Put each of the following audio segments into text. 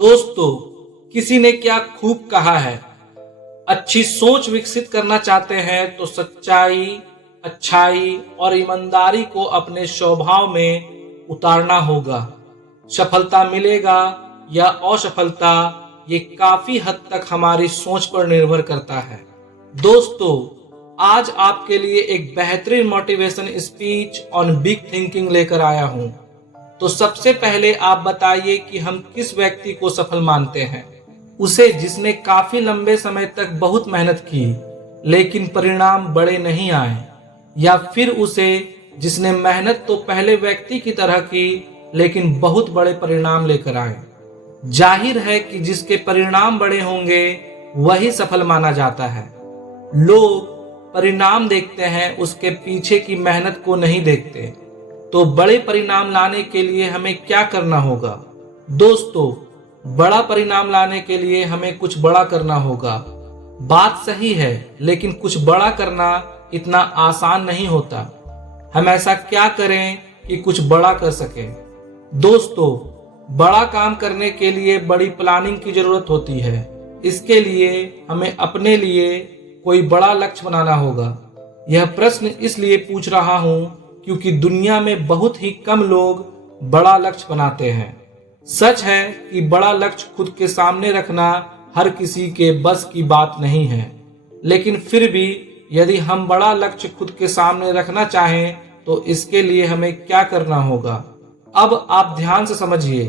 दोस्तों, किसी ने क्या खूब कहा है, अच्छी सोच विकसित करना चाहते हैं तो सच्चाई, अच्छाई और ईमानदारी को अपने स्वभाव में उतारना होगा। सफलता मिलेगा या असफलता, ये काफी हद तक हमारी सोच पर निर्भर करता है। दोस्तों, आज आपके लिए एक बेहतरीन motivation speech on big thinking लेकर आया हूं। तो सबसे पहले आप बताइए कि हम किस व्यक्ति को सफल मानते हैं? उसे जिसने काफी लंबे समय तक बहुत मेहनत की लेकिन परिणाम बड़े नहीं आए, या फिर उसे जिसने मेहनत तो पहले व्यक्ति की तरह की लेकिन बहुत बड़े परिणाम लेकर आए? जाहिर है कि जिसके परिणाम बड़े होंगे वही सफल माना जाता है। लोग परिणाम देखते हैं, उसके पीछे की मेहनत को नहीं देखते। तो बड़े परिणाम लाने के लिए हमें क्या करना होगा? दोस्तों, बड़ा परिणाम लाने के लिए हमें कुछ बड़ा करना होगा। बात सही है, लेकिन कुछ बड़ा करना इतना आसान नहीं होता। हम ऐसा क्या करें कि कुछ बड़ा कर सकें? दोस्तों, बड़ा काम करने के लिए बड़ी प्लानिंग की जरूरत होती है। इसके लिए हमें अपने लिए कोई बड़ा लक्ष्य बनाना होगा। यह प्रश्न इसलिए पूछ रहा हूं क्योंकि दुनिया में बहुत ही कम लोग बड़ा लक्ष्य बनाते हैं। सच है कि बड़ा लक्ष्य खुद के सामने रखना हर किसी के बस की बात नहीं है, लेकिन फिर भी यदि हम बड़ा लक्ष्य खुद के सामने रखना चाहें तो इसके लिए हमें क्या करना होगा? अब आप ध्यान से समझिए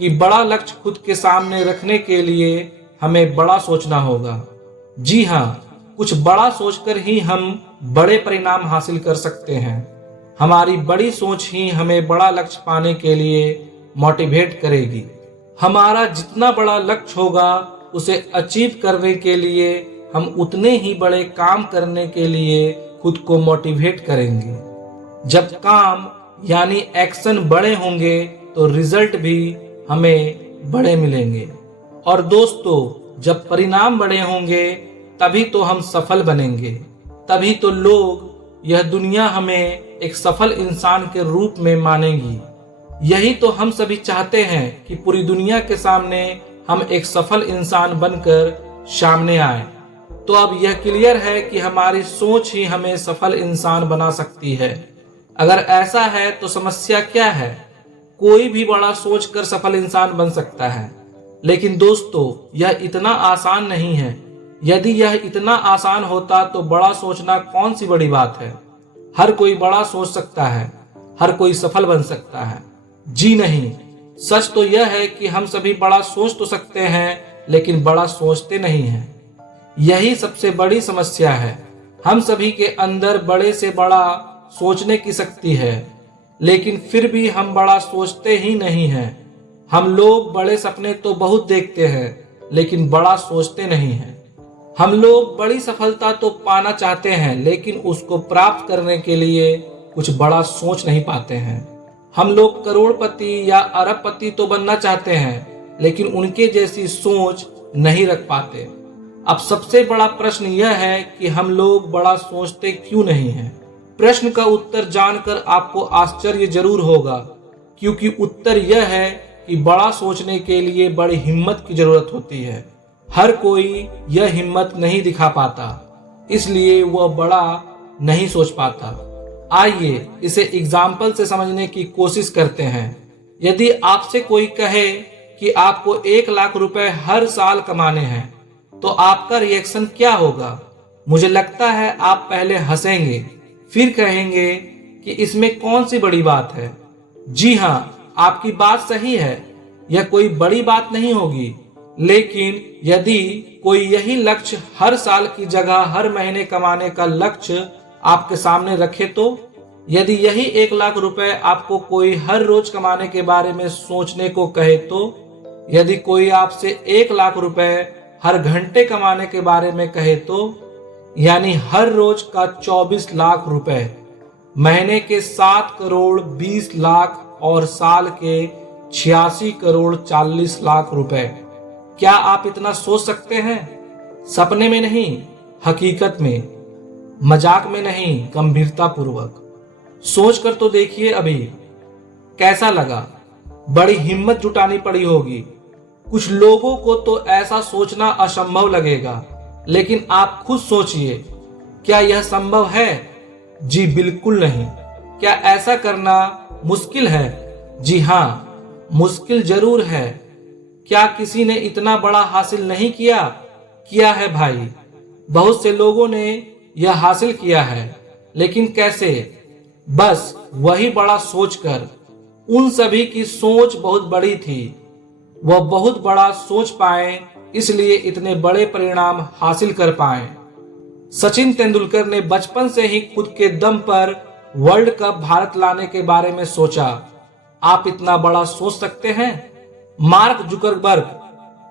कि बड़ा लक्ष्य खुद के सामने रखने के लिए हमें बड़ा सोचना होगा। जी हाँ, कुछ बड़ा सोचकर ही हम बड़े परिणाम हासिल कर सकते हैं। हमारी बड़ी सोच ही हमें बड़ा लक्ष्य पाने के लिए मोटिवेट करेगी। हमारा जितना बड़ा लक्ष्य होगा उसे अचीव करने के लिए हम उतने ही बड़े काम करने के लिए खुद को मोटिवेट करेंगे। जब काम यानी एक्शन बड़े होंगे तो रिजल्ट भी हमें बड़े मिलेंगे। और दोस्तों, जब परिणाम बड़े होंगे तभी तो हम सफल बनेंगे। तभी तो लोग, यह दुनिया हमें एक सफल इंसान के रूप में मानेगी। यही तो हम सभी चाहते हैं कि पूरी दुनिया के सामने हम एक सफल इंसान बनकर सामने आए। तो अब यह क्लियर है कि हमारी सोच ही हमें सफल इंसान बना सकती है। अगर ऐसा है तो समस्या क्या है? कोई भी बड़ा सोच कर सफल इंसान बन सकता है, लेकिन दोस्तों, यह इतना आसान नहीं है। यदि यह इतना आसान होता तो बड़ा सोचना कौन सी बड़ी बात है? हर कोई बड़ा सोच सकता है, हर कोई सफल बन सकता है। जी नहीं, सच तो यह है कि हम सभी बड़ा सोच तो सकते हैं लेकिन बड़ा सोचते नहीं हैं। यही सबसे बड़ी समस्या है। हम सभी के अंदर बड़े से बड़ा सोचने की शक्ति है, लेकिन फिर भी हम बड़ा सोचते ही नहीं हैं। हम लोग बड़े सपने तो बहुत देखते हैं लेकिन बड़ा सोचते नहीं हैं। हम लोग बड़ी सफलता तो पाना चाहते हैं लेकिन उसको प्राप्त करने के लिए कुछ बड़ा सोच नहीं पाते हैं। हम लोग करोड़पति या अरबपति तो बनना चाहते हैं लेकिन उनके जैसी सोच नहीं रख पाते। अब सबसे बड़ा प्रश्न यह है कि हम लोग बड़ा सोचते क्यों नहीं हैं? प्रश्न का उत्तर जानकर आपको आश्चर्य जरूर होगा, क्योंकि उत्तर यह है कि बड़ा सोचने के लिए बड़ी हिम्मत की जरूरत होती है। हर कोई यह हिम्मत नहीं दिखा पाता, इसलिए वह बड़ा नहीं सोच पाता। आइए इसे एग्जाम्पल से समझने की कोशिश करते हैं। यदि आपसे कोई कहे कि आपको 1 लाख रुपए हर साल कमाने हैं, तो आपका रिएक्शन क्या होगा? मुझे लगता है आप पहले हंसेंगे, फिर कहेंगे कि इसमें कौन सी बड़ी बात है। जी हाँ, आपकी बात सही है, यह कोई बड़ी बात नहीं होगी। लेकिन यदि कोई यही लक्ष्य हर साल की जगह हर महीने कमाने का लक्ष्य आपके सामने रखे तो? यदि यही 1 लाख रुपए आपको कोई हर रोज कमाने के बारे में सोचने को कहे तो? यदि कोई आपसे 1 लाख रुपए हर घंटे कमाने के बारे में कहे तो? यानी हर रोज का 24 लाख रुपए, महीने के 7 करोड़ 20 लाख और साल के 86 करोड़ 40 लाख रुपए। क्या आप इतना सोच सकते हैं? सपने में नहीं, हकीकत में, मजाक में नहीं, गंभीरता पूर्वक सोच कर तो देखिए। अभी कैसा लगा? बड़ी हिम्मत जुटानी पड़ी होगी। कुछ लोगों को तो ऐसा सोचना असंभव लगेगा, लेकिन आप खुद सोचिए, क्या यह संभव है? जी बिल्कुल नहीं। क्या ऐसा करना मुश्किल है? जी हाँ, मुश्किल जरूर है। क्या किसी ने इतना बड़ा हासिल नहीं किया? किया है भाई, बहुत से लोगों ने यह हासिल किया है। लेकिन कैसे? बस वही बड़ा सोचकर। उन सभी की सोच बहुत बड़ी थी, वह बहुत बड़ा सोच पाए, इसलिए इतने बड़े परिणाम हासिल कर पाए। सचिन तेंदुलकर ने बचपन से ही खुद के दम पर वर्ल्ड कप भारत लाने के बारे में सोचा। आप इतना बड़ा सोच सकते हैं? मार्क जुकरबर्ग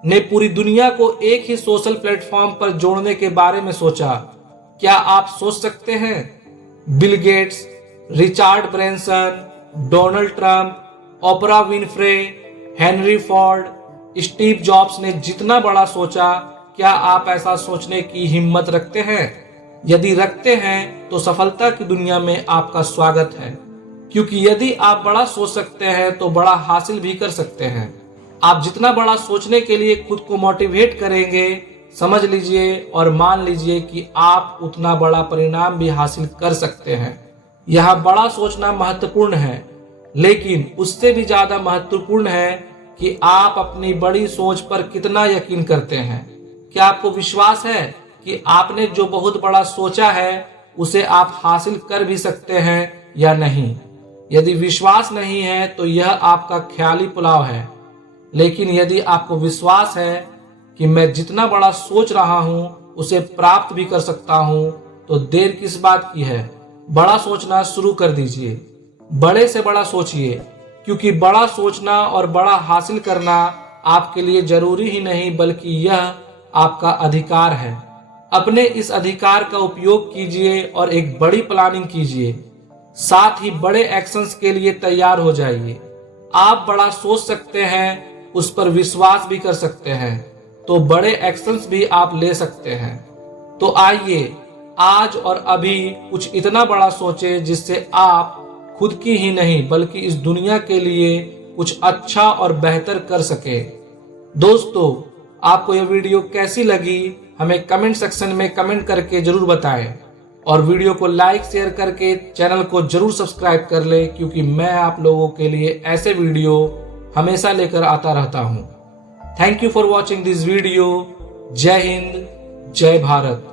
ने पूरी दुनिया को एक ही सोशल प्लेटफॉर्म पर जोड़ने के बारे में सोचा। क्या आप सोच सकते हैं? Bill Gates, Richard Branson, Donald Trump, Oprah Winfrey, Henry Ford, Steve jobs ने जितना बड़ा सोचा, क्या आप ऐसा सोचने की हिम्मत रखते हैं? यदि रखते हैं तो सफलता की दुनिया में आपका स्वागत है, क्योंकि यदि आप बड़ा सोच सकते हैं तो बड़ा हासिल भी कर सकते हैं। आप जितना बड़ा सोचने के लिए खुद को मोटिवेट करेंगे, समझ लीजिए और मान लीजिए कि आप उतना बड़ा परिणाम भी हासिल कर सकते हैं। यहाँ बड़ा सोचना महत्वपूर्ण है, लेकिन उससे भी ज्यादा महत्वपूर्ण है कि आप अपनी बड़ी सोच पर कितना यकीन करते हैं। क्या आपको विश्वास है कि आपने जो बहुत बड़ा सोचा है उसे आप हासिल कर भी सकते हैं या नहीं? यदि विश्वास नहीं है तो यह आपका ख्याली पुलाव है। लेकिन यदि आपको विश्वास है कि मैं जितना बड़ा सोच रहा हूं उसे प्राप्त भी कर सकता हूं, तो देर किस बात की है? बड़ा सोचना शुरू कर दीजिए। बड़े से बड़ा सोचिए, क्योंकि बड़ा सोचना और बड़ा हासिल करना आपके लिए जरूरी ही नहीं बल्कि यह आपका अधिकार है। अपने इस अधिकार का उपयोग कीजिए और एक बड़ी प्लानिंग कीजिए। साथ ही बड़े एक्शंस के लिए तैयार हो जाइए। आप बड़ा सोच सकते हैं, उस पर विश्वास भी कर सकते हैं, तो बड़े एक्शंस भी आप ले सकते हैं। तो आइए आज और अभी कुछ इतना बड़ा सोचें जिससे आप खुद की ही नहीं बल्कि इस दुनिया के लिए कुछ अच्छा और बेहतर कर सके। दोस्तों, आपको यह वीडियो कैसी लगी हमें कमेंट सेक्शन में कमेंट करके जरूर बताएं, और वीडियो को लाइक शेयर करके चैनल को जरूर सब्सक्राइब कर लें, क्योंकि मैं आप लोगों के लिए ऐसे वीडियो हमेशा लेकर आता रहता हूं। Thank you for watching this video. जय हिंद, जय भारत।